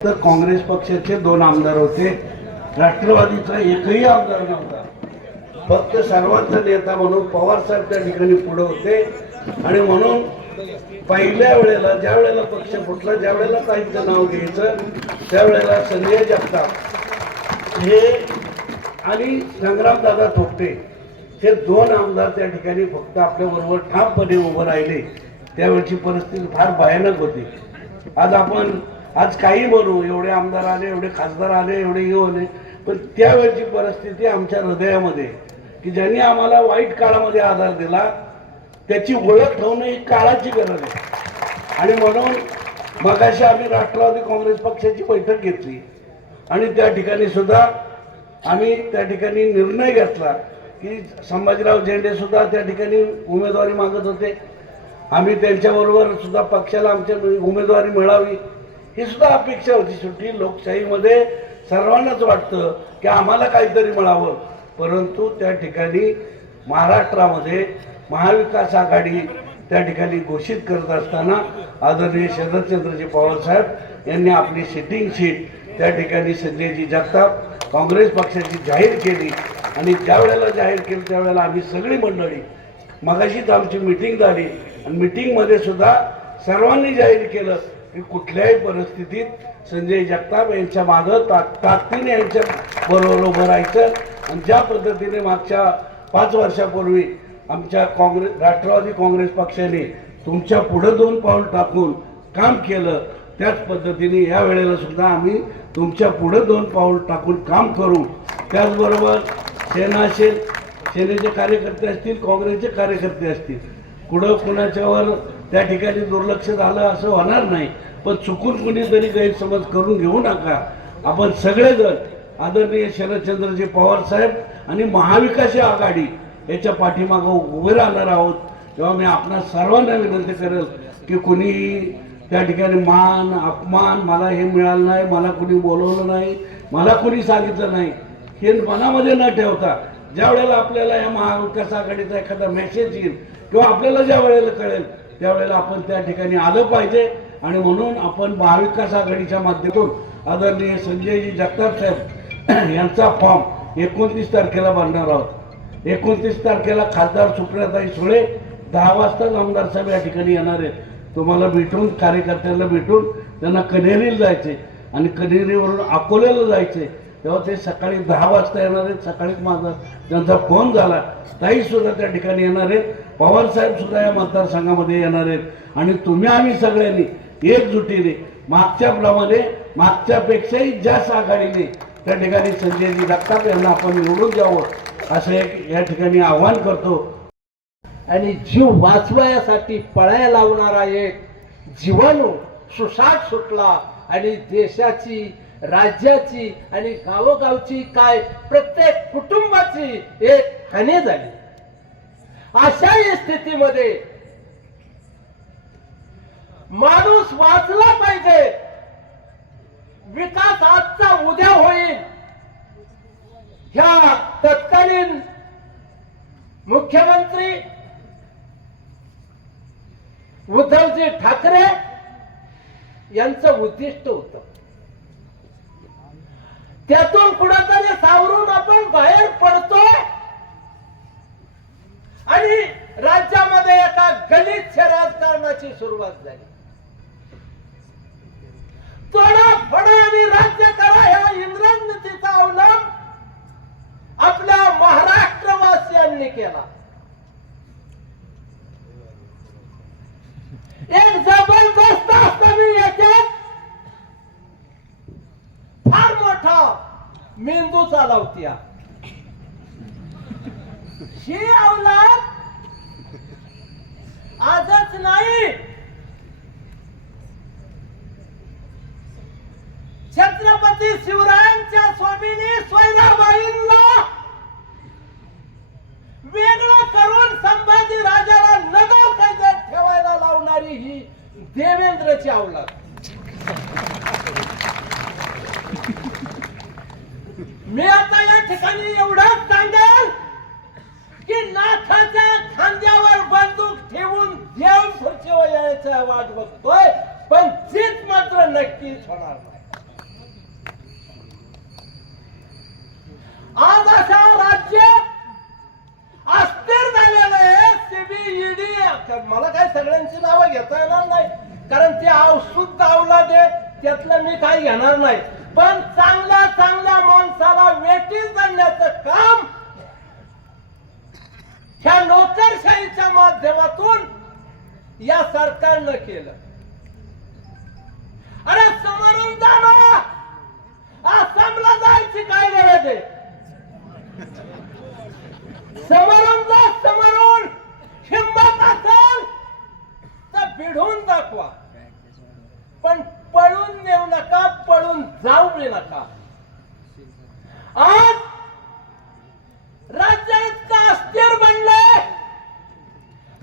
तर काँग्रेस पक्षाचे 2 आमदार होते, राष्ट्रवादीचा एकही आमदार नव्हता. फक्त सर्वांचा नेता म्हणून पवार साहेब त्या ठिकाणी पुढे होते. आणि म्हणून पहिल्या वेळेला ज्या वेळेला पक्ष फुटला, ज्या वेळेला काहींचं नाव घ्यायचं, त्यावेळेला संजय जगताप हे आणि संग्रामदादा थोपटे हे 2 आमदार त्या ठिकाणी फक्त आपल्याबरोबर ठामपणे उभं राहिले. त्यावेळची परिस्थिती फार भयानक होती. आज काही म्हणू, एवढे आमदार आले, एवढे खासदार आले, एवढे हे आले, पण त्यावेळची परिस्थिती आमच्या हृदयामध्ये की ज्यांनी आम्हाला वाईट काळामध्ये आधार दिला त्याची ओळख ठेवणं ही काळाची गरज आहे. आणि म्हणून मगाशी आम्ही राष्ट्रवादी काँग्रेस पक्षाची बैठक घेतली आणि त्या ठिकाणी सुद्धा आम्ही त्या ठिकाणी निर्णय घेतला की संभाजीराव झेंडे सुद्धा त्या ठिकाणी उमेदवारी मागत होते. आम्ही त्यांच्याबरोबर सुद्धा पक्षाला आमच्या उमेदवारी मिळावी ही सुद्धा अपेक्षा होती. शेवटी लोकशाहीमध्ये सर्वांनाच वाटतं की आम्हाला काहीतरी मिळावं, परंतु त्या ठिकाणी महाराष्ट्रामध्ये महाविकास आघाडी त्या ठिकाणी घोषित करत असताना आदरणीय शरदचंद्रजी पवार साहेब यांनी आपली सिटिंग सीट त्या ठिकाणी संजयजी जगताप काँग्रेस पक्षाची जाहीर केली. आणि ज्या वेळेला जाहीर केली त्यावेळेला आम्ही सगळी मंडळी, मगाशीच आमची मिटिंग झाली आणि मिटिंगमध्ये सुद्धा सर्वांनी जाहीर केलं की कुठल्याही परिस्थितीत संजय जगताप यांच्या मागं ताकदीने यांच्या बरोबर उभं राहायचं. आणि ज्या पद्धतीने मागच्या 5 वर्षापूर्वी आमच्या राष्ट्रवादी काँग्रेस पक्षाने तुमच्या पुढे 2 पाऊल टाकून काम केलं, त्याच पद्धतीने या वेळेला सुद्धा आम्ही तुमच्या पुढे 2 पाऊल टाकून काम करू. त्याचबरोबर सेना असेल, सेनेचे कार्यकर्ते असतील, काँग्रेसचे कार्यकर्ते असतील, कुठं कुणाच्यावर त्या ठिकाणी दुर्लक्ष झालं असं होणार नाही. पण चुकून कुणीतरी गैरसमज करून घेऊ नका. आपण सगळेजण आदरणीय शरदचंद्रजी पवार साहेब आणि महाविकास आघाडी याच्या पाठीमागं उभे राहणार आहोत. तेव्हा मी आपणा सर्वांना विनंती करेल की कुणी त्या ठिकाणी मान अपमान, मला हे मिळालं नाही, मला कुणी बोलवलं नाही, मला कुणी सांगितलं नाही, हे मनामध्ये न ठेवता ज्या वेळेला आपल्याला या महाविकास आघाडीचा एखादा मेसेज येईल किंवा आपल्याला ज्या वेळेला कळेल त्यावेळेला आपण त्या ठिकाणी आलं पाहिजे. आणि म्हणून आपण महाविकास आघाडीच्या माध्यमातून आदरणीय संजयजी जगताप साहेब यांचा फॉर्म 29 तारखेला भरणार आहोत. 29 तारखेला खासदार सुप्रियाताई सुळे 10 वाजताच आमदार साहेब या ठिकाणी येणार आहेत. तुम्हाला भेटून, कार्यकर्त्यांना भेटून त्यांना कन्हेरीला जायचे आणि कन्हेरीवरून अकोल्याला जायचे. तेव्हा ते सकाळी 10 वाजता येणार आहेत. सकाळीच माझा त्यांचा फोन झाला, ताई सुद्धा त्या ठिकाणी येणार आहेत, पवार साहेब सुद्धा या मतदारसंघामध्ये येणार आहेत. आणि तुम्ही आम्ही सगळ्यांनी एकजुटीने मागच्याप्रमाणे, मागच्यापेक्षाही जास्त आघाडीने त्या ठिकाणी संजयजी जगताप यांना आपण निवडून द्यावं असं एक या ठिकाणी आव्हान करतो. आणि जीव वाचवण्यासाठी पळायला लावणारा एक जीवाणू सुसाट सुटला आणि देशाची, राज्याची आणि गावोगावची काय प्रत्येक कुटुंबाची एक हानी झाली. अशा स्थितीमध्ये माणूस वाचला पाहिजे. विकास आजचा उद्या होईल ह्या तत्कालीन मुख्यमंत्री उद्धवजी ठाकरे यांचं उद्दिष्ट होतं. त्यातून कुठेतरी सावरून आपण बाहेर पडतोय आणि राज्यामध्ये एका गलिच्छ राजकारणाची सुरुवात झाली. तोडा फोडा आणि राज्य करा ह्या इंद्रनीतीचा अवलंब आपल्या महाराष्ट्रवासियांनी केला. एक जबरदस्त असताना याच्यात फार मोठा मेंदू चालवत्या. ही अवलाद आजच नाही, छत्रपती शिवरायांच्या स्वामींनी सोयराबाईंना वेगळं करून संभाजी राजाला नगर कैदेत ठेवायला लावणारी ही देवेंद्रची अवलाद. मी आता या ठिकाणी एवढंच सांगेल की नाथाच्या खांद्यावर बंदूक ठेवून देव पुढच्या वेळेचा वाट बघतोय, पण जीत मात्र नक्कीच होणार नाही. आज अशा राज्य अस्थिर झालेलं आहे. सीबीईडी मला काय सगळ्यांची नावं घेता येणार नाही, कारण ते औषध अवलाद आहे, त्यातलं मी काही घेणार नाही. पण चांगल्या चांगल्या माणसाला वेटीस आणण्याचं काम ह्या नोकरशाहीच्या माध्यमातून या सरकारनं केलं. अरे समोरून जाणं, आसामला जायची काय गरज आहे? समोरून जा, समोरून हिंमत असेल तर भिडून दाखवा, पण पळून नेऊ नका, पळून जाऊ बी नका. आज राज्य इतकं अस्थिर बनलंय,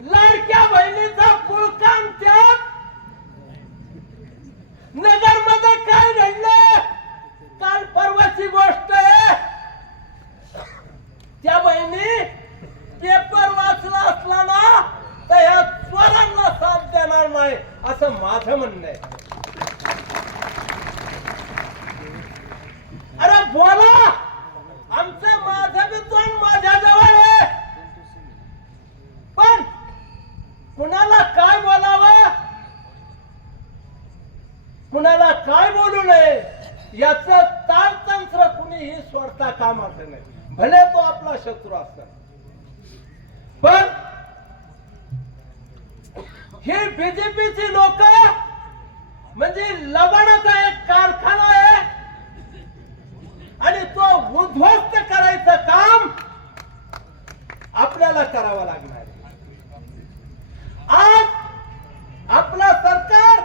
लाडक्या बहिणीचा पुळकाम त्यात. नगर मध्ये काय घडलं? काल परवाची गोष्ट आहे. त्या बहिणी पेपर वाचला असला ना तर ह्या स्वरांना साथ देणार नाही, असं माझं म्हणणं आहे. अरे बोला, आमचं माझं बी तोंड माझ्या जवळ आहे, पण कुणाला काय बोलावं, कुणाला काय बोलू नये याचं ताळतंत्र कुणीही सोडता कामाचं नाही, भले तो आपला शत्रू असला. पण हे बीजेपीची लोक म्हणजे लबाडाचा एक कारखाना आहे आणि तो उद्ध्वस्त करायचं काम आपल्याला करावं लागणार आहे. आज आपलं सरकार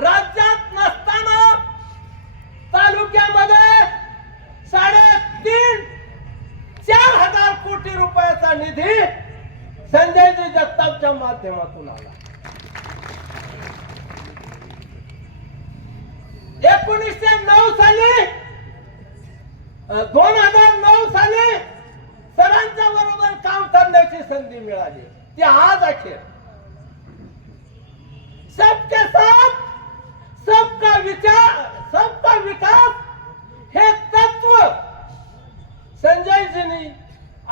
राज्यात नसताना तालुक्यामध्ये 3,500-4,000 कोटी रुपयाचा निधी संजयजी जगतापच्या माध्यमातून आला. 1909 साली 2009 साली सरांच्या बरोबर काम करण्याची संधी मिळाली. ती आज अखेर सबके साथ सबका विचार सबका विकास हे तत्व संजयजींनी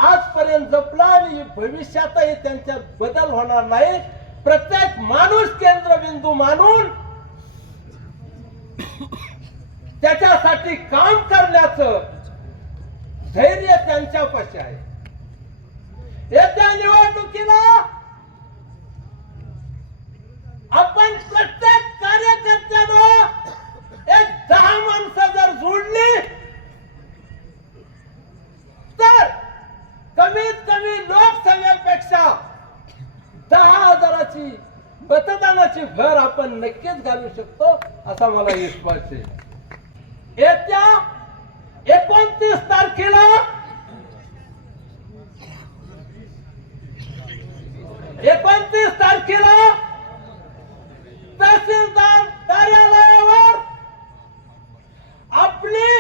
आजपर्यंत जपला आणि भविष्यातही त्यांच्यात बदल होणार नाही. प्रत्येक माणूस केंद्रबिंदू मानून त्याच्यासाठी काम करण्याचं धैर्य त्यांच्यापाशी आहे. येत्या निवडणुकीला आपण प्रत्येक कार्यकर्त्यानं एक 10 माणसं जर जोडली तर कमीत कमी लोकसभेपेक्षा 10,000ची मतदानाची भर आपण नक्कीच घालू शकतो असा मला विश्वास आहे. येत्या 29 तारखेला 29 तारखेला तहसीलदार कार्यालयावर आपली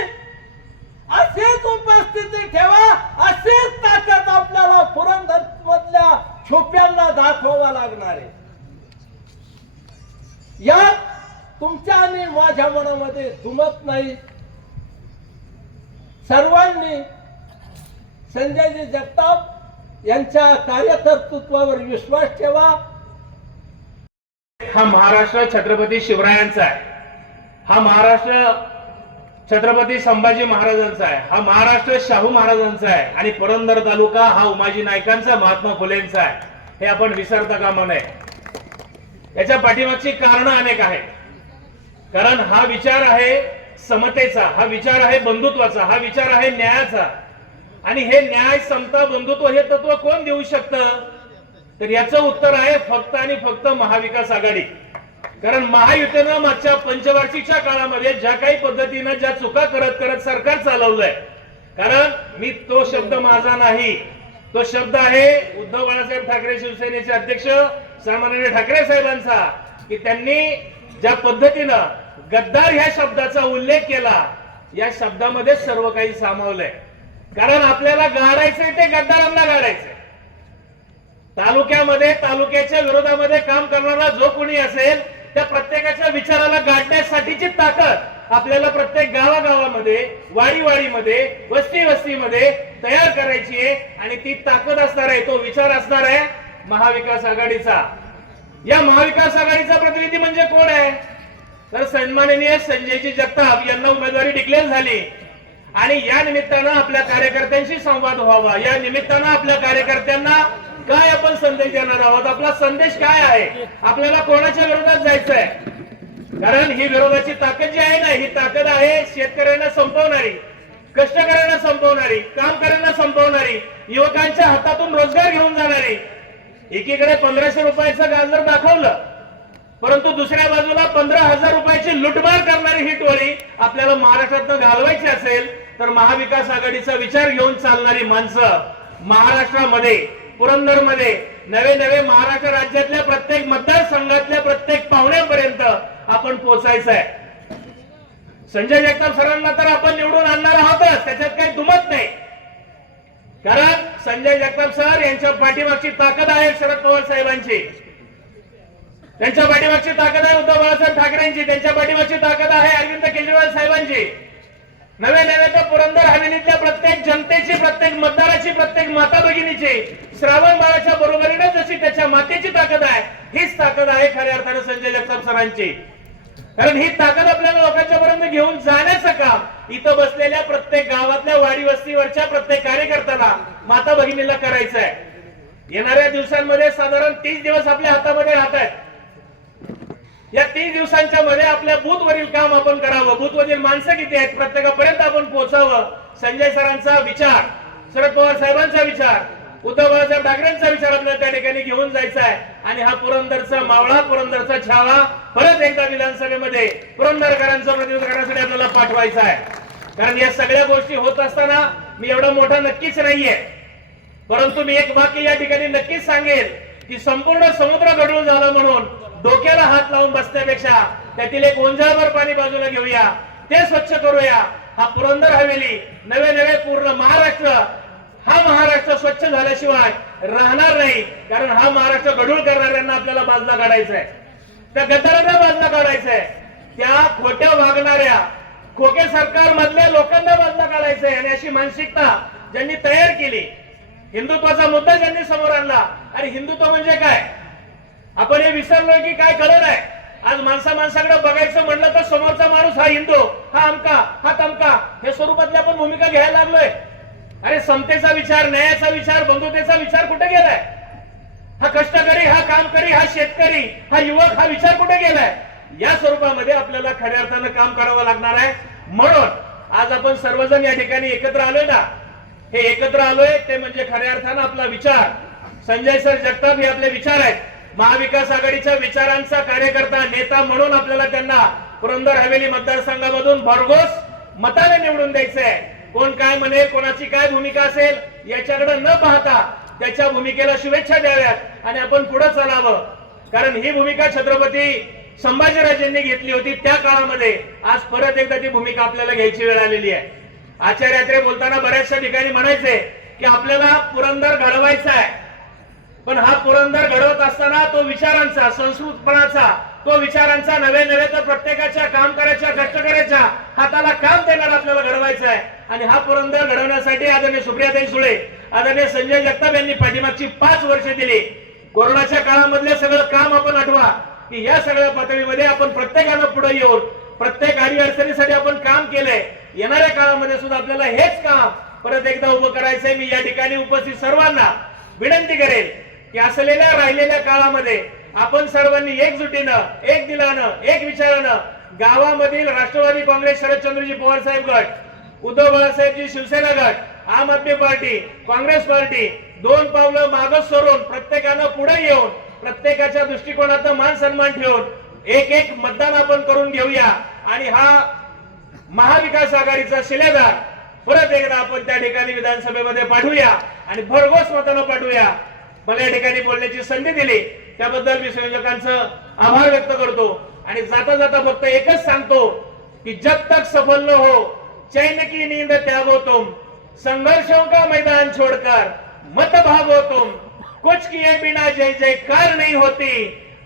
अशीच उपस्थिती ठेवा, अशीच ताकद आपल्याला पुरंदर मधल्या छोप्यांना दाखवावा लागणार आहे. यात तुमच्या आणि माझ्या मनामध्ये दुमत नाही. सर्वांनी संजयजी जगताप यांच्या कार्यकर्तृत्वावर विश्वास ठेवा. हा महाराष्ट्र छत्रपती शिवरायांचा आहे, हा महाराष्ट्र छत्रपती संभाजी महाराजांचा आहे, हा महाराष्ट्र शाहू महाराजांचा आहे आणि पुरंदर तालुका हा उमाजी नायकांचा महात्मा फुलेंचा आहे. हे आपण विसरता कामा नये. याच्या पाठीमागची कारणं अनेक आहेत. कारण हा विचार आहे समतेचा, हा विचार आहे बंधुत्वाचा, हा विचार आहे न्यायाचा. आणि हे न्याय समता बंधुत्व हे तत्व कोण देऊ शकतं? तर याचं उत्तर आहे फक्त आणि फक्त महाविकास आघाडी. कारण महायुतीनं मागच्या पंचवार्षिकच्या काळामध्ये ज्या काही पद्धतीनं ज्या चुका करत करत सरकार चालवलंय, कारण मी तो शब्द माझा नाही, तो शब्द आहे उद्धव बाळासाहेब ठाकरे शिवसेनेचे अध्यक्ष सन्माननीय ठाकरे साहेबांचा, की त्यांनी ज्या पद्धतीनं गद्दार ह्या शब्दाचा उल्लेख केला, या शब्दामध्ये सर्व काही सामावलंय. कारण आपल्याला गाडायचंय ते गद्दारांना गाडायचंय. तालुक्यामध्ये तालुक्याच्या विरोधामध्ये काम करणारा जो कोणी असेल त्या प्रत्येकाच्या विचाराला गाडण्यासाठीची ताकद आपल्याला प्रत्येक गावागावामध्ये, वाडीवाडीमध्ये, वस्तीमध्ये तयार करायची आहे आणि ती ताकद असणार आहे, तो विचार असणार आहे महाविकास आघाडीचा. या महाविकास आघाडीचा प्रतिनिधी म्हणजे कोण आहे? तर सन्माननीय संजयजी जगताप यांना उमेदवारी डिक्लेअर झाली आणि या निमित्तानं आपल्या कार्यकर्त्यांशी संवाद व्हावा, या निमित्तानं आपल्या कार्यकर्त्यांना काय आपण संदेश देणार आहोत, आपला संदेश काय आहे, आपल्याला कोणाच्या विरोधात जायचं आहे. कारण ही विरोधाची ताकद जी आहे ना, ही ताकद आहे शेतकऱ्यांना संपवणारी, कष्टकऱ्यांना संपवणारी, कामकऱ्यांना संपवणारी, युवकांच्या हातातून रोजगार घेऊन जाणारी. एकीकडे 1500 रुपयाचं गाजर दाखवलं, परंतु दुसऱ्या बाजूला 15,000 रुपयाची लुटमार करणारी ही टोळी आपल्याला महाराष्ट्रात घालवायची असेल तर महाविकास आघाडीचा विचार घेऊन चालणारी माणसं महाराष्ट्रामध्ये, पुरंदरमध्ये, नवे महाराष्ट्र राज्यातल्या प्रत्येक मतदारसंघातल्या प्रत्येक पाहुण्यांपर्यंत आपण पोहोचायचं आहे. संजय जगताप सरांना तर आपण निवडून आणणार आहोतच, त्याच्यात काही दुमत नाही. कारण संजय जगताप सर यांच्या पाठीमागची ताकद आहे शरद पवार साहेबांची, त्यांच्या पाठीमागची ताकद आहे उद्धव बाळासाहेब ठाकरेंची, त्यांच्या पाठीमागची ताकद आहे अरविंद केजरीवाल साहेबांची. नवे तर पुरंदर हवेलीतल्या प्रत्येक जनतेची, प्रत्येक मतदाराची, प्रत्येक माता भगिनीची, श्रावण बाळाच्या बरोबरीने जशी त्याच्या मातेची ताकद आहे, हीच ताकद आहे खऱ्या अर्थानं संजय जगताप सरांची. कारण ही ताकद आपल्याला लोकांच्या पर्यंत घेऊन जाण्याचं काम इथं बसलेल्या प्रत्येक गावातल्या वाडी वस्तीवरच्या प्रत्येक कार्यकर्त्याला, माता भगिनीला करायचं आहे. येणाऱ्या दिवसांमध्ये साधारण 30 दिवस आपल्या हातामध्ये राहत आहेत. या 30 दिवसांच्या मध्ये आपल्या बूथवरील काम आपण करावं, बूथवरील माणसं किती आहेत प्रत्येकापर्यंत आपण पोहोचावं. संजय सरांचा विचार, शरद पवार साहेबांचा विचार, उद्धव बाळासाहेब ठाकरेंचा विचार आपल्याला त्या ठिकाणी घेऊन जायचा आहे आणि हा पुरंदरचा मावळा, पुरंदरचा छावा परत एकदा विधानसभेमध्ये पुरंदरकरांचं प्रतिनिधित्व करण्यासाठी आपल्याला पाठवायचा आहे. कारण या सगळ्या गोष्टी होत असताना मी एवढा मोठा नक्कीच नाहीये, परंतु मी एक वाक्य या ठिकाणी नक्कीच सांगेल की संपूर्ण समुद्र गढूळ झाला म्हणून डोक्याला हात लावून बसण्यापेक्षा त्यातील एक ओंझाळभर पाणी बाजूला घेऊया, ते स्वच्छ करूया. हा पुरंदर हवेली, नवे पूर्ण महाराष्ट्र, हा महाराष्ट्र स्वच्छ झाल्याशिवाय राहणार नाही. कारण हा महाराष्ट्र गढूळ करणाऱ्यांना आपल्याला बाजूला काढायचा आहे, त्या गद्दारांना बाजूला काढायचं आहे, त्या खोट्या वागणाऱ्या खोके सरकार मधल्या लोकांना बाजूला काढायचं आहे. आणि अशी मानसिकता ज्यांनी तयार केली, हिंदुत्वाचा मुद्दा ज्यांनी समोर आणला, आणि हिंदुत्व म्हणजे काय आपण हे विसरलोय की काय कळलं नाही. आज माणसाकडे बघायचं म्हणलं तर समोरचा माणूस हा हिंदू, हा अमका, हा तमका, हे स्वरूपातली आपण भूमिका घ्यायला लागलोय. अरे समतेचा विचार, न्यायाचा विचार, बंधुतेचा विचार कुठे गेलाय? हा कष्टकरी, हा कामकरी, हा शेतकरी, हा युवक, हा विचार कुठे गेलाय? या स्वरूपामध्ये आपल्याला खऱ्या अर्थानं काम करावं लागणार आहे. म्हणून आज आपण सर्वजण या ठिकाणी एकत्र आलोय ना, हे एकत्र आलोय ते म्हणजे खऱ्या अर्थानं आपला विचार, संजय सर जगताप हे आपले विचार आहेत. महाविकास आघाडीच्या विचारांचा कार्यकर्ता, नेता म्हणून आपल्याला त्यांना पुरंदर हवेली मतदारसंघामधून भरघोस मताने निवडून द्यायचं आहे. कोण काय म्हणे, कोणाची काय भूमिका असेल याच्याकडे न पाहता त्याच्या भूमिकेला शुभेच्छा द्याव्यात आणि आपण पुढे चालावं. कारण ही भूमिका छत्रपती संभाजीराजेंनी घेतली होती त्या काळामध्ये, आज परत एकदा ती भूमिका आपल्याला घ्यायची वेळ आलेली आहे. आचार्य बोलताना बऱ्याचशा ठिकाणी म्हणायचे की आपल्याला पुरंदर घडवायचा आहे, पण हा पुरंदर घडवत असताना तो विचारांचा, संस्कृतपणाचा, तो विचारांचा नवे तर प्रत्येकाच्या कामकऱ्याच्या, कष्टकऱ्याच्या हाताला काम देणारा आपल्याला घडवायचा आहे. आणि हा पुरंदर घडवण्यासाठी आदरणीय सुप्रियाताई सुळे, आदरणीय संजय जगताप यांनी पाठीमागची 5 वर्षे दिली. कोरोनाच्या काळामधले सगळं काम आपण आठवा की या सगळ्या पातळीमध्ये आपण प्रत्येकानं पुढे येऊन प्रत्येक अडीअडचणीसाठी आपण काम केलंय. येणाऱ्या काळामध्ये सुद्धा आपल्याला हेच काम परत एकदा उभं करायचंय. मी या ठिकाणी उपस्थित सर्वांना विनंती करेल की असलेल्या राहिलेल्या काळामध्ये आपण सर्वांनी एकजुटीनं, एक दिलानं, एक विचारानं गावामधील राष्ट्रवादी काँग्रेस शरदचंद्रजी पवार साहेब गट, उद्धव बाळासाहेबजी शिवसेना गट, आम आदमी पार्टी, काँग्रेस पार्टी 2 पावलं मागं सरून प्रत्येकानं पुढे येऊन प्रत्येकाच्या दृष्टिकोनात मान सन्मान ठेवून एक मतदान आपण करून घेऊया आणि हा महाविकास आघाडीचा शिलेदार परत एकदा आपण त्या ठिकाणी विधानसभेमध्ये पाठवूया आणि भरघोस मतानं पाठवूया. मला या ठिकाणी बोलण्याची संधी दिली त्याबद्दल मी संयोजकांचं आभार व्यक्त करतो आणि जाता जाता फक्त एकच सांगतो कि जब तक सफल न हो चैन की नींद त्यागो तुम, संघर्षों का मैदान छोड़कर मत भागो तुम, कुछ किए बिना जय जयकार नहीं होती,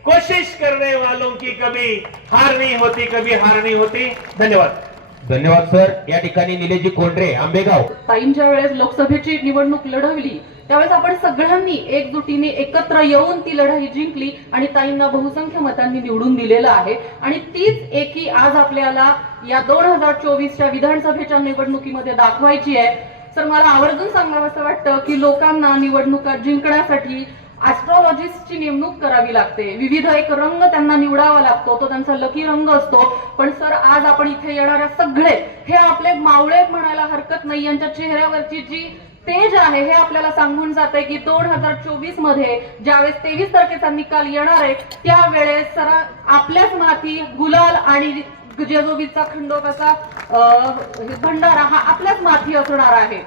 कोशिश करने वालों की कभी हार नहीं होती, कभी हार नहीं होती. धन्यवाद. धन्यवाद सर. या ठिकाणी निलेशजी कोंढरे, आंबेगाव. ताईंच्या वेळेस लोकसभेची निवडणूक लढवली त्यावेळेस आपण सगळ्यांनी एकजुटीने एकत्र येऊन ती लढाई जिंकली आणि ताईंना बहुसंख्य मतांनी निवडून दिलेलं आहे. आणि तीच एकी आज आपल्याला या 2024च्या विधानसभेच्या निवडणुकीमध्ये दाखवायची आहे. सर मला आवर्जून सांगावं असं वाटतं की लोकांना निवडणुका जिंकण्यासाठी ऍस्ट्रॉलॉजिस्टची नेमणूक करावी लागते. विविध एक रंग त्यांना निवडावा लागतो, तो त्यांचा लकी रंग असतो. पण सर आज आपण इथे येणाऱ्या सगळे हे आपले मावळे म्हणायला हरकत नाही. यांच्या चेहऱ्यावरची जी तेज आहे हे आपल्याला सांगून जाते की 2024 मध्ये ज्यावेळेस 23 तारखेचा निकाल येणार आहे त्यावेळेस सर आपल्याच माथी गुलाल आणि जेजोबीचा खंडोबाचा भंडारा हा आपल्याच माथी असणार आहे.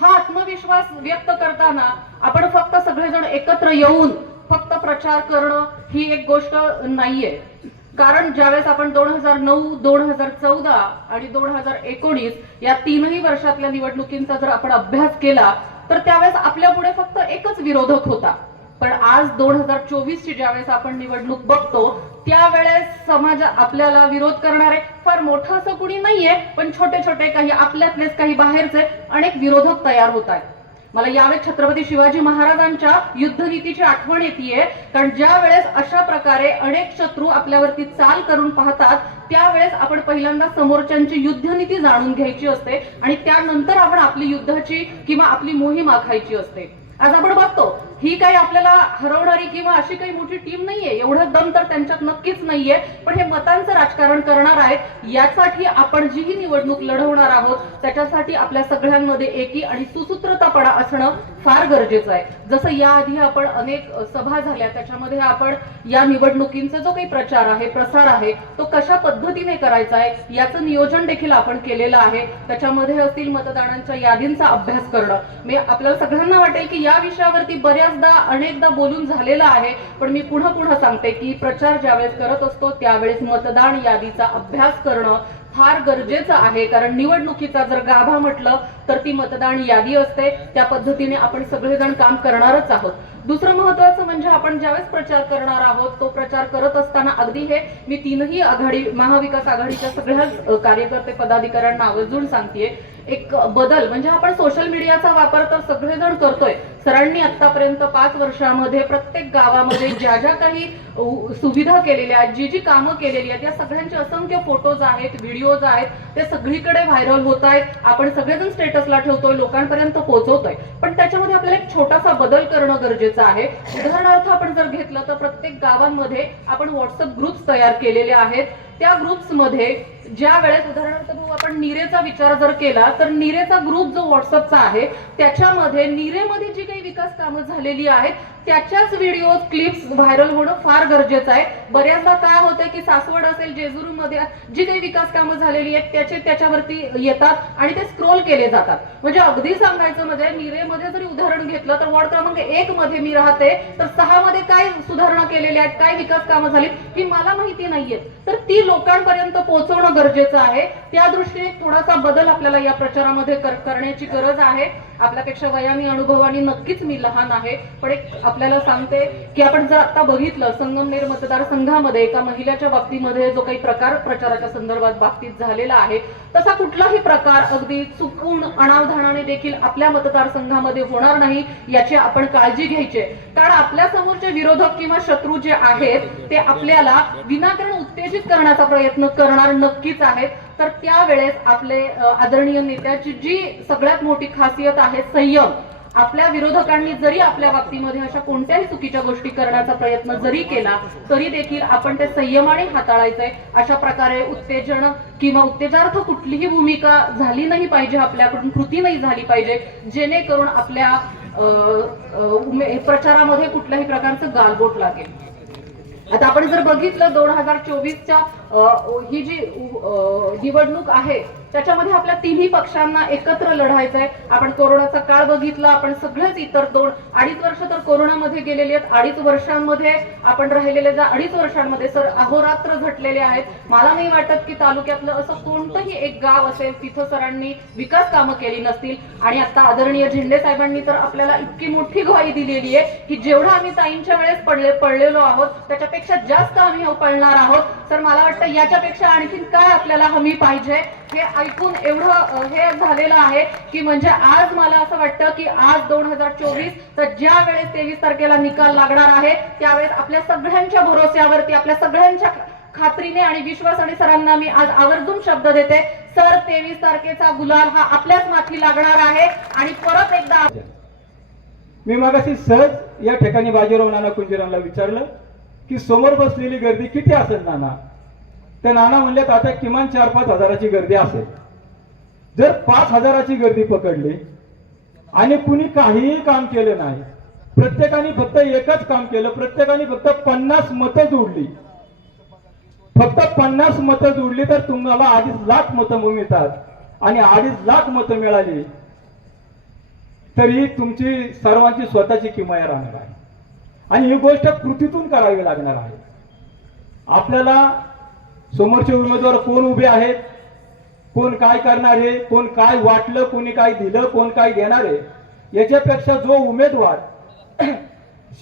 हा आत्मविश्वास व्यक्त करताना आपण फक्त सगळेजण एकत्र येऊन फक्त प्रचार करणं ही एक गोष्ट नाहीये. कारण ज्यावेळेस आपण 2009, 2014 आणि 2019 या तीनही वर्षातल्या निवडणुकींचा जर आपण अभ्यास केला तर त्यावेळेस आपल्या पुढे फक्त एकच विरोधक होता. पण आज 2024 ची ज्यावेळेस आपण निवडणूक बघतो त्यावेळेस समाज आपल्याला विरोध करणारे फार मोठं असं कुणी नाहीये, पण छोटे छोटे काही आपल्यातलेच काही बाहेरचे अनेक विरोधक तयार होत आहेत. मला यावेळेस छत्रपती शिवाजी महाराजांच्या युद्धनीतीची आठवण येते. कारण ज्या वेळेस अशा प्रकारे अनेक शत्रू आपल्यावरती चाल करून पाहतात त्यावेळेस आपण पहिल्यांदा समोरच्यांची युद्धनीती जाणून घ्यायची असते आणि त्यानंतर आपण आपली युद्धाची किंवा आपली मोहीम आखायची असते. आज आपण बघतो ही काही आपल्याला हरवणारी किंवा अशी काही मोठी टीम नाहीये, एवढं दम तर त्यांच्यात नक्कीच नाहीये. पण हे मतांचं राजकारण करणार आहेत. यासाठी आपण जी ही निवडणूक लढवणार आहोत त्याच्यासाठी आपल्या सगळ्यांमध्ये एकी आणि सुसूत्रतापणा असणं फार गरजेचं आहे. जसं याआधी आपण अनेक सभा झाल्या त्याच्यामध्ये आपण या निवडणुकींचा जो काही प्रचार आहे प्रसार आहे तो कशा पद्धतीने करायचा आहे याचं नियोजन देखील आपण केलेलं आहे. त्याच्यामध्ये असतील मतदारांच्या यादींचा अभ्यास करणं. मी आपल्याला सगळ्यांना वाटेल की या विषयावरती बऱ्याचदा अनेकदा बोलून झालेलं आहे, पण मी पुन्हा पुन्हा सांगते की प्रचार ज्यावेळेस करत असतो त्यावेळेस मतदान यादीचा अभ्यास करणं फार गरजेचं आहे. कारण निवडणुकीचा जर गाभा म्हटलं तर ती मतदान यादी असते. त्या पद्धतीने आपण सगळेजण काम करणारच आहोत. दुसरं महत्वाचं म्हणजे आपण ज्यावेळेस प्रचार करणार आहोत तो प्रचार करत असताना अगदी हे मी तीनही आघाडी महाविकास आघाडीच्या सगळ्या कार्यकर्ते पदाधिकाऱ्यांना आवर्जून सांगतेय एक बदल म्हणजे आपण सोशल मीडियाचा वापर तर सगळेजण करतोय. सरांनी आतापर्यंत 5 वर्षामध्ये प्रत्येक गावामध्ये ज्या ज्या काही सुविधा केलेल्या आहेत जी जी कामं केलेली आहेत या सगळ्यांचे असंख्य फोटोज आहेत, व्हिडिओज आहेत, ते सगळीकडे व्हायरल होत आहेत. आपण सगळेजण स्टेटसला ठेवतोय, लोकांपर्यंत पोहोचवतोय. पण त्याच्यामध्ये आपल्याला एक छोटासा बदल करणं गरजेचं आहे. उदाहरणार्थ आपण जर घेतलं तर प्रत्येक गावांमध्ये आपण व्हॉट्सअप ग्रुप्स तयार केलेले आहेत. त्या ग्रुप्स मध्ये ज्या वेळेस उदाहरणार्थ आपण नीरेचा विचार जर केला तर नीरेचा ग्रुप जो व्हॉट्सअपचा आहे त्याच्यामध्ये नीरेमध्ये जी काही विकास कामं झालेली आहेत त्याच्याच व्हिडिओ क्लिप्स व्हायरल होणं फार गरजेचं आहे. बऱ्याचदा काय होतं की सासवड असेल जेजुरीमध्ये जी काही विकास कामं झालेली आहेत त्याच्यावरती येतात आणि ते स्क्रोल केले जातात. म्हणजे अगदी सांगायचं म्हणजे नीरेमध्ये जरी उदाहरण घेतलं तर वॉर्ड क्रमांक 1 मध्ये मी राहते तर 6 मध्ये काय सुधारणा केलेल्या आहेत, काय विकास कामं झाली ही मला माहिती नाहीये. तर ती लोकांपर्यंत पोहोचवणं गरजेचं आहे. त्या दृष्टीने थोडासा बदल आपल्याला या प्रचारामध्ये करण्याची गरज आहे. आपल्यापेक्षा वयाने अनुभवाने नक्कीच मी लहान आहे, पण एक आपल्याला सांगते की आपण जर आता बघितलं संगमनेर मतदारसंघामध्ये एका महिलेच्या बाबतीमध्ये जो काही प्रकार प्रचाराच्या संदर्भात बाबतीत झालेला आहे तसा कुठलाही प्रकार अगदी चुकून अनावधानाने देखील आपल्या मतदारसंघामध्ये होणार नाही याची आपण काळजी घ्यायची. कारण आपल्या समोरचे विरोधक किंवा शत्रू जे आहेत ते आपल्याला विनाकारण उत्तेजित करण्याचा प्रयत्न करणार नक्कीच आहेत. तर त्यावेळेस आपले आदरणीय नेत्याची जी सगळ्यात मोठी खासियत आहे संयम. आपल्या विरोधकांनी जरी आपल्या बाबतीमध्ये अशा कोणत्याही चुकीच्या गोष्टी करण्याचा प्रयत्न जरी केला तरी देखील आपण ते संयमाने हाताळायचंय. अशा प्रकारे उत्तेजन किंवा उत्तेजार्थ कुठलीही भूमिका झाली नाही पाहिजे, आपल्याकडून कृती नाही झाली पाहिजे जेणेकरून आपल्या प्रचारामध्ये कुठल्याही प्रकारचं गालबोट लागेल. आता आपण जर बघितलं 2024च्या ही जी निवडणूक आहे त्याच्यामध्ये आपल्या तिन्ही पक्षांना एकत्र लढायचं आहे. आपण कोरोनाचा काळ बघितला, आपण सगळेच इतर 2-2.5 वर्ष तर कोरोनामध्ये गेलेली आहेत. 2.5 वर्षांमध्ये आपण राहिलेले 2.5 वर्षांमध्ये सर अहोरात्र झटलेले आहेत. मला नाही वाटत की तालुक्यातलं असं कोणतंही एक गाव असेल तिथं सरांनी विकास कामं केली नसतील. आणि आता आदरणीय झेंडे साहेबांनी तर आपल्याला इतकी मोठी ग्वाही दिलेली आहे की जेवढं आम्ही ताईंच्या वेळेस पडलेलो आहोत त्याच्यापेक्षा जास्त आम्ही पळणार आहोत. तर मला वाटतं याच्यापेक्षा आणखीन काय आपल्याला हमी पाहिजे हे ऐकून एवढं हे झालेलं आहे की म्हणजे आज मला असं वाटतं की आज 2024 तर ज्या वेळेस 23 तारखेला निकाल लागणार आहे त्यावेळेस आपल्या सगळ्यांच्या भरोश्यावरती, आपल्या सगळ्यांच्या खात्रीने आणि विश्वासाने सरांना मी आज आवर्जून शब्द देते, सर 23 तारखेचा गुलाल हा आपल्याच माथी लागणार आहे. आणि परत एकदा मी मगाशी सहज या ठिकाणी बाजीराव नाना कुंजीरांना विचारलं की समोर बसलेली गर्दी किती असेल नाना. त्या नाना म्हणल्यात आता किमान 4-5 हजाराची गर्दी असेल. जर 5 हजाराची गर्दी पकडली आणि कुणी काहीही काम केलं नाही, प्रत्येकाने फक्त एकच काम केलं, प्रत्येकाने फक्त 50 मतं जोडली, फक्त 50 मतं जोडली तर तुम्हाला 2.5 लाख मतं मिळतात. आणि 2.5 लाख मतं मिळाली तरी तुमची सर्वांची स्वतःची किमया राहणार आहे. आणि ही गोष्ट कृतीतून करावी लागणार आहे. आपल्याला समोरचे उमेदवार कोण उभे आहेत, कोण काय करणार आहे, कोण काय वाटलं, कोणी काय दिलं, कोण काय देणार आहे, याच्यापेक्षा जो उमेदवार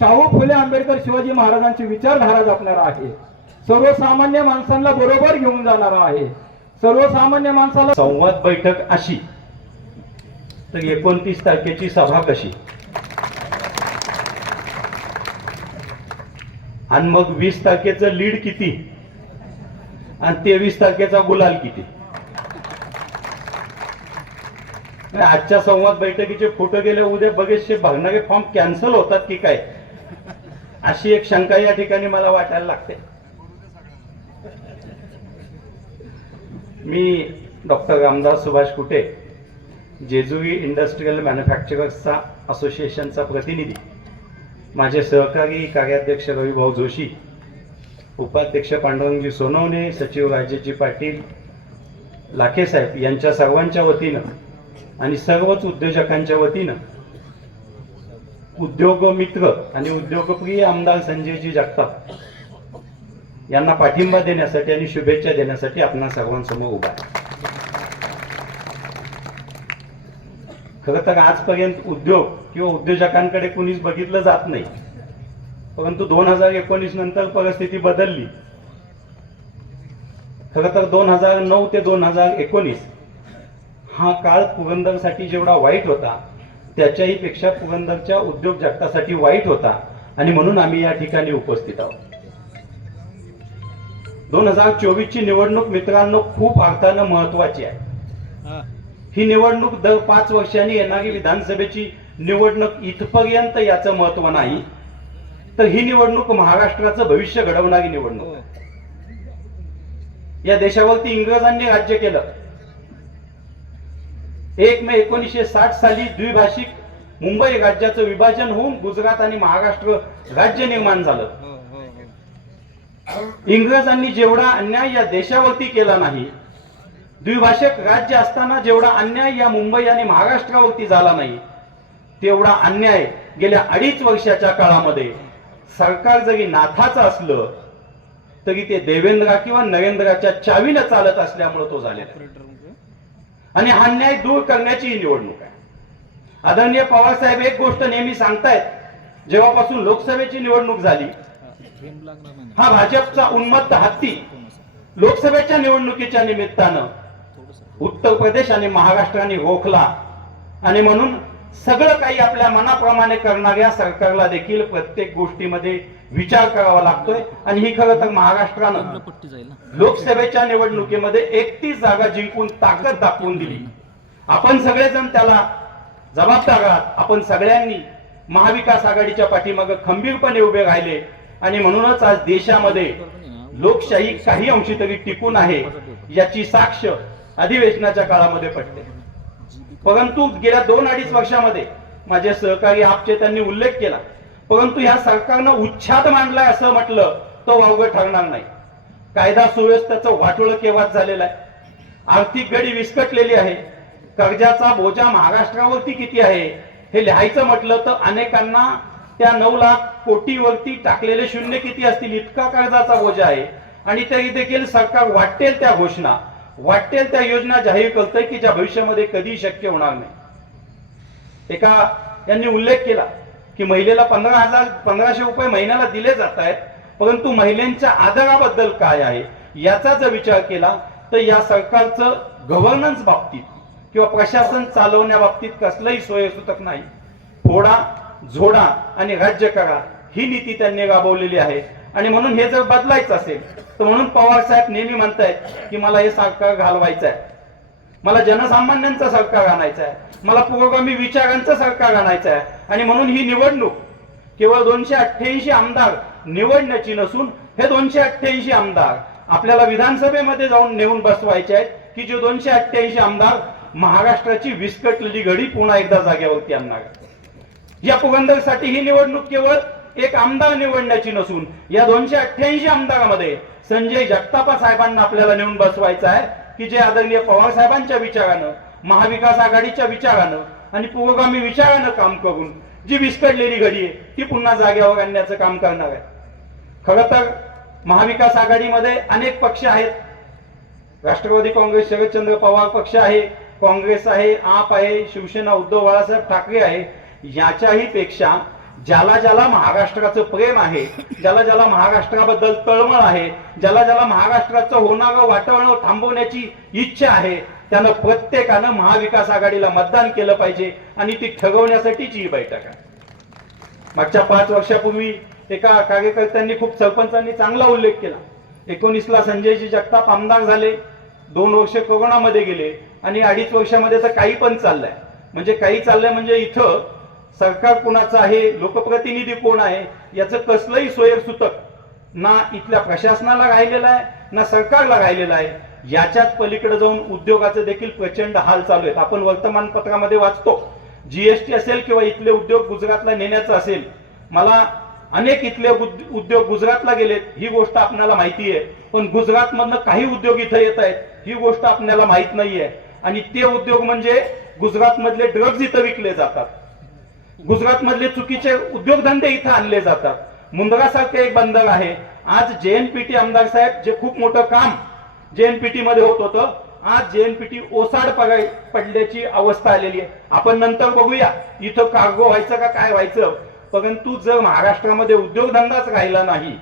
शाहू फुले आंबेडकर शिवाजी महाराजांची विचारधारा जपणारा आहे, सर्वसामान्य माणसांना बरोबर घेऊन जाणारा आहे, सर्वसामान्य माणसाला संवाद बैठक अशी तर 29 तारखेची सभा कशी, आणि मग 20 तारखेचं लीड किती आणि 23 तारखेचा गुलाल किती. आजच्या संवाद बैठकीचे फोटो गेले, उद्या बरेचसे भरणारे फॉर्म कॅन्सल होतात की काय, अशी एक शंका या ठिकाणी मला वाटायला लागते. मी डॉक्टर रामदास सुभाष कुटे, जेजुरी इंडस्ट्रियल मॅन्युफॅक्चरर्सचा असोसिएशनचा प्रतिनिधी, माझे सहकारी कार्याध्यक्ष रविभाऊ जोशी, उपाध्यक्ष पांडुरंगजी सोनवणे, सचिव राजेशजी पाटील, लाखे साहेब यांच्या सर्वांच्या वतीनं आणि सर्वच उद्योजकांच्या वतीनं उद्योग मित्र आणि उद्योगप्रिय आमदार संजयजी जगताप यांना पाठिंबा देण्यासाठी आणि शुभेच्छा देण्यासाठी आपणा सर्वांसमोर उभा आहे. खरं तर आजपर्यंत उद्योग किंवा उद्योजकांकडे कुणीच बघितलं जात नाही, परंतु 2019 नंतर परिस्थिती बदलली. खरं तर 2009 ते 2019 हा काळ पुरंदरसाठी जेवढा वाईट होता त्याच्याही पेक्षा पुरंदरच्या उद्योग जगतासाठी वाईट होता आणि म्हणून आम्ही या ठिकाणी उपस्थित आहोत. 2024 ची निवडणूक मित्रांनो खूप अर्थानं महत्वाची आहे. ही निवडणूक दर 5 वर्षांनी येणारी विधानसभेची निवडणूक इथपर्यंत याचं महत्व नाही, तर ही निवडणूक महाराष्ट्राचं भविष्य घडवणारी निवडणूक आहे. या देशावरती इंग्रजांनी राज्य केलं. 1 मे 1960 साली द्विभाषिक मुंबई राज्याचं विभाजन होऊन गुजरात आणि महाराष्ट्र राज्य निर्माण झालं. इंग्रजांनी जेवढा अन्याय या देशावरती केला नाही, द्विभाषिक राज्य असताना जेवढा अन्याय या मुंबई आणि महाराष्ट्रावरती झाला नाही, तेवढा अन्याय गेल्या 2.5 वर्षाच्या काळामध्ये सरकार जरी नाथाचं असलं तरी ते देवेंद्र किंवा नरेंद्राच्या चावीनं चालत असल्यामुळे तो झालेला आहे. आणि हा अन्याय दूर करण्याची ही निवडणूक आहे. आदरणीय पवार साहेब एक गोष्ट नेहमी सांगतायत, जेव्हापासून लोकसभेची निवडणूक झाली हा भाजपचा उन्मत्त हत्ती लोकसभेच्या निवडणुकीच्या निमित्तानं उत्तर प्रदेश आणि महाराष्ट्राने रोखला. आणि म्हणून सगळं काही आपल्या मनाप्रमाणे करणाऱ्या सरकारला देखील प्रत्येक गोष्टीमध्ये विचार करावा लागतोय. आणि ही खरं तर महाराष्ट्रानं लोकसभेच्या निवडणुकीमध्ये 31 जागा जिंकून ताकद दाखवून दिली. आपण सगळेजण त्याला जबाबदार आहात. आपण सगळ्यांनी महाविकास आघाडीच्या पाठीमागे खंबीरपणे उभे राहिले आणि म्हणूनच आज देशामध्ये लोकशाही काही अंशी तरी टिकून आहे याची साक्ष अधिवेशनाच्या काळामध्ये पडते. परंतु गेल्या 2-2.5 वर्षामध्ये माझे सहकारी आपचे त्यांनी उल्लेख केला, परंतु या सरकारनं उच्छाद मांडलाय असं म्हटलं तो वावगं ठरणार नाही. कायदा सुव्यवस्थेचं वाटोळं केव्हाच झालेलं आहे. आर्थिक गडी विस्कटलेली आहे. कर्जाचा बोजा महाराष्ट्रावरती किती आहे हे लिहायचं म्हटलं तर अनेकांना त्या 9 लाख कोटीवरती टाकलेले शून्य किती असतील इतका कर्जाचा बोजा आहे. आणि तरी देखील सरकार वाटेल त्या घोषणा, वाटेल त्या योजना जाहीर करतंय की ज्या भविष्यामध्ये कधी शक्य होणार नाही. एका यांनी उल्लेख केला की महिलेला 15,000-1500 रुपये महिन्याला दिले जात आहेत, परंतु महिलांच्या आधाराबद्दल काय आहे याचा जर विचार केला तर या सरकारचं गव्हर्नन्स बाबतीत किंवा प्रशासन चालवण्याबाबतीत कसलंही सोयीसुतक नाही. फोडा, झोडा आणि राज्य करा ही नीती त्यांनी राबवलेली आहे. आणि म्हणून हे जर बदलायचं असेल तर म्हणून पवार साहेब नेहमी म्हणतायत की मला हे सरकार घालवायचं आहे, मला जनसामान्यांचं सरकार आणायचं आहे, मला पुरोगामी विचारांचं सरकार आणायचं आहे. आणि म्हणून ही निवडणूक केवळ 288 आमदार निवडण्याची नसून हे 288 आमदार आपल्याला विधानसभेमध्ये जाऊन नेऊन बसवायचे आहेत की जे 288 आमदार महाराष्ट्राची विस्कटलेली घडी पुन्हा एकदा जाग्यावरती आणणार. या पुरंदरसाठी ही निवडणूक केवळ एक आमदार निवडण्याची नसून या 288 आमदारामध्ये संजय जगताप साहेबांना आपल्याला नेऊन बसवायचं आहे की जे आदरणीय पवार साहेबांच्या विचारानं, महाविकास आघाडीच्या विचारानं आणि पुरोगामी विचारानं काम करून जी विस्कटलेली घडी आहे ती पुन्हा जाग्यावर आणण्याचं काम करणार आहे. खरं तर महाविकास आघाडीमध्ये अनेक पक्ष आहेत. राष्ट्रवादी काँग्रेस शरदचंद्र पवार पक्ष आहे, काँग्रेस आहे, आप आहे, शिवसेना उद्धव बाळासाहेब ठाकरे आहे. याच्याही पेक्षा ज्याला ज्याला महाराष्ट्राचं प्रेम आहे, ज्याला ज्याला महाराष्ट्राबद्दल तळमळ आहे, ज्याला ज्याला महाराष्ट्राचं होणारं वातावरण थांबवण्याची इच्छा आहे, त्यानं प्रत्येकानं महाविकास आघाडीला मतदान केलं पाहिजे. आणि ती ठरवण्यासाठीची ही बैठक आहे. मागच्या 5 वर्षापूर्वी एका कार्यकर्त्यांनी, खूप सरपंचांनी चांगला उल्लेख केला. 19ला संजयजी जगताप आमदार झाले, 2 वर्ष कोरोनामध्ये गेले आणि 2.5 वर्षामध्ये तर काही पण चाललंय. म्हणजे इथं सरकार कोणाचं आहे, लोकप्रतिनिधी कोण आहे याचं कसलंही सोयीसुतक ना इथल्या प्रशासनाला राहिलेलं आहे ना सरकारला राहिलेलं आहे. याच्यात पलीकडे जाऊन उद्योगाचे देखील प्रचंड हाल चालू आहेत. आपण वर्तमानपत्रामध्ये वाचतो, जीएसटी असेल किंवा इथले उद्योग गुजरातला नेण्याचं असेल. मला अनेक इथले उद्योग गुजरातला गेलेत ही गोष्ट आपल्याला माहिती आहे, पण गुजरातमधनं काही उद्योग इथं येत आहेत ही गोष्ट आपल्याला माहित नाहीये. आणि ते उद्योग म्हणजे गुजरातमधले ड्रग्ज इथं विकले जातात, गुजरातमधले चुकीचे उद्योगधंदे इथं आणले जातात. मुंद्रासारखे एक बंदर आहे. आज जेएनपीटी आमदार साहेब, जे खूप मोठं काम जेएनपीटी मध्ये होत होतं, आज जेएनपीटी ओसाड पडल्याची अवस्था आलेली आहे. आपण नंतर बघूया इथं कार्गो व्हायचं का काय व्हायचं. परंतु जर महाराष्ट्रामध्ये उद्योगधंदाच राहिला नाही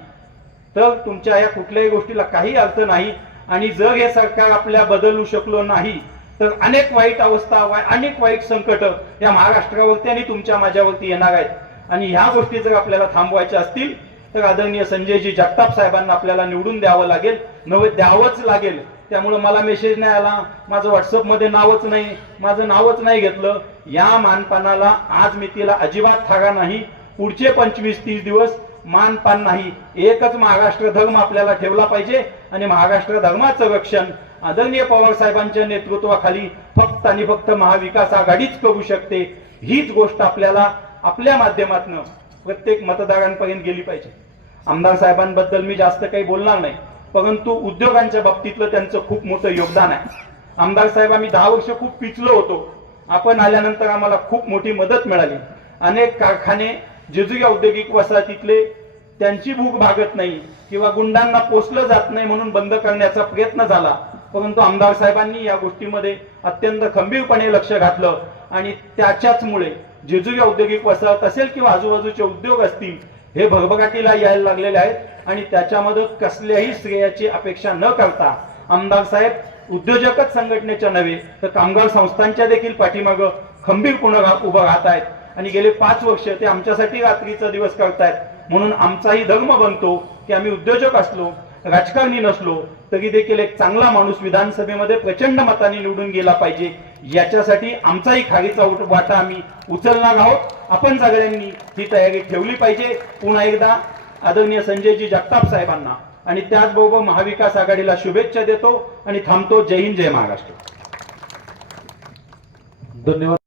तर तुमच्या या कुठल्याही गोष्टीला काही अर्थ नाही. आणि जर हे सरकार आपल्या बदलू शकलो नाही तर अनेक वाईट अवस्था, अनेक वाईट संकट या महाराष्ट्रावरती आणि तुमच्या माझ्यावरती येणार आहेत. आणि ह्या गोष्टी जर आपल्याला थांबवायच्या असतील तर आदरणीय संजयजी जगताप साहेबांना आपल्याला निवडून द्यावं लागेल, द्यावंच लागेल. त्यामुळे मला मेसेज नाही आला, माझं व्हॉट्सअपमध्ये नावच नाही, माझं नावच नाही घेतलं, या मानपानाला आज मी तिला अजिबात थारा नाही. पुढचे 25-30 दिवस मानपान नाही. एकच महाराष्ट्र धर्म आपल्याला ठेवला पाहिजे आणि महाराष्ट्र धर्माचं रक्षण आदरणीय पवार साहेबांच्या नेतृत्वाखाली फक्त आणि फक्त महाविकास आघाडीच करू शकते. हीच गोष्ट आपल्याला आपल्या माध्यमातून प्रत्येक मतदारांपर्यंत गेली पाहिजे. आमदार साहेबांबद्दल मी जास्त काही बोलणार नाही, परंतु उद्योगांच्या बाबतीतलं त्यांचं खूप मोठं योगदान आहे. आमदार साहेब, आम्ही 10 वर्ष खूप पिचलो होतो. आपण आल्यानंतर आम्हाला खूप मोठी मदत मिळाली. अनेक कारखाने जेजुरी औद्योगिक वसाहतीतले त्यांची भूक भागत नाही किंवा गुंडांना पोचलं जात नाही म्हणून बंद करण्याचा प्रयत्न झाला, परंतु आमदार साहेबांनी या गोष्टीमध्ये अत्यंत खंबीरपणे लक्ष घातलं आणि त्याच्याचमुळे जेजुरी औद्योगिक वसाहत असेल किंवा आजूबाजूचे उद्योग असतील हे भरभराटीला यायला लागलेले आहेत. आणि त्याच्यामध्ये कसल्याही श्रेयाची अपेक्षा न करता आमदार साहेब उद्योजकच संघटनेच्या नव्हे तर कामगार संस्थांच्या देखील पाठीमागं खंबीरपणे उभं राहत आहेत. आणि गेले 5 वर्ष ते आमच्यासाठी रात्रीचा दिवस करतायत. म्हणून आमचाही धर्म बनतो की आम्ही उद्योजक असलो, राजकारणी नसलो तरी देखील एक चांगला माणूस विधानसभेमध्ये प्रचंड मताने निवडून गेला पाहिजे. याच्यासाठी आमचाही खारीचा वाटा आम्ही उचलणार आहोत. आपण सगळ्यांनी ही तयारी ठेवली पाहिजे. पुन्हा एकदा आदरणीय संजयजी जगताप साहेबांना आणि त्याचबरोबर महाविकास आघाडीला शुभेच्छा देतो आणि थांबतो. जय हिंद, जय महाराष्ट्र. धन्यवाद.